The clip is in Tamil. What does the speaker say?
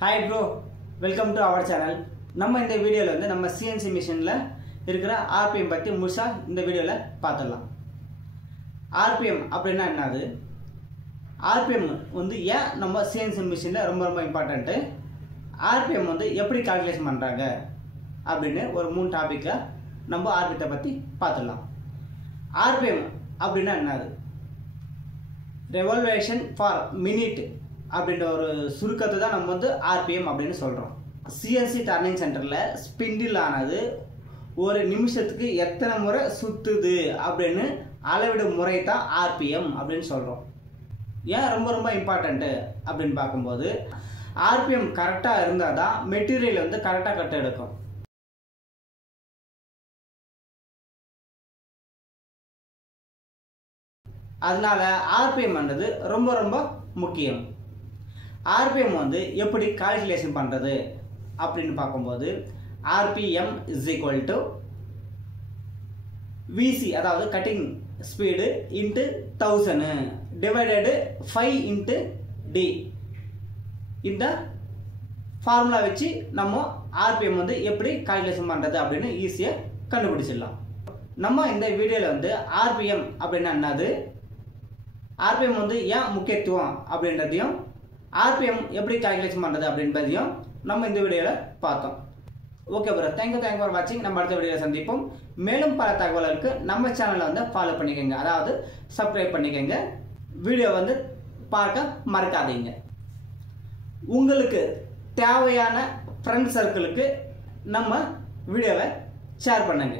Hi bro, welcome to our channel. நம்ம இந்த வீடியோல வந்து நம்ம CNC மிஷின்ல இருக்கிற RPM பத்தி முழுசா இந்த வீடியோல பார்த்தறலாம். RPM அப்படினா என்னது? RPM வந்து ஏன் நம்ம CNC மிஷின்ல ரொம்ப இம்பார்ட்டன்ட்? RPM வந்து எப்படி கால்குலேஷன் பண்றாங்க அப்படினு ஒரு மூணு டாபிக்ல நம்ம RPM பத்தி பார்த்தறலாம். RPM அப்படினா என்னது? Revolution for minute அப்படின்ற ஒரு சுருக்கத்தை தான் நம்ம வந்து RPM அப்படின்னு சொல்றோம். CNC டர்னிங் சென்டர்ல ஸ்பிண்டில் ஆனது ஒரு நிமிஷத்துக்கு எத்தனை முறை சுத்துது அப்படின்னு அளவிடும் முறை தான் RPM அப்படின்னு சொல்றோம். ஏன் ரொம்ப இம்பார்ட்டன்ட் அப்படின்னு பார்க்கும்போது RPM கரெக்டா இருந்தால் தான் மெட்டீரியல் வந்து கரெக்டா கட் எடுக்கும். அதனால RPM ஆனது ரொம்ப முக்கியம். RPM வந்து எப்படி கால்குலேஷன் பண்றது அப்படின்னு பார்க்கும்போது RPM is equal to VC அதாவது cutting speed into 1000 divided 5 into D. இந்த ஃபார்முலா வச்சு நம்ம RPM வந்து எப்படி கால்குலேஷன் பண்றது அப்படின்னு ஈஸியா கண்டுபிடிச்சிடலாம். நம்ம இந்த வீடியோல வந்து RPM அப்படின்னா என்னது, RPM வந்து ஏன் முக்கியத்துவம் அப்படின்றதையும் RPM எப்படி கால்குலேஷன் பண்றது அப்படின்றதையும் நம்ம இந்த வீடியோல பார்த்தோம். ஓகே ப்ரோ, தேங்க்யூ ஃபார் வாட்சிங். நம்ம அடுத்த வீடியோல சந்திப்போம். மேலும் பல தகவல்களுக்கு நம்ம சேனலை வந்து ஃபாலோ பண்ணிக்கோங்க, அதாவது சப்ஸ்கிரைப் பண்ணிக்கோங்க. வீடியோ வந்து பார்க்க மறக்காதீங்க. உங்களுக்கு தேவையான ஃப்ரெண்ட் சர்க்கிளுக்கு நம்ம வீடியோவை ஷேர் பண்ணுங்க.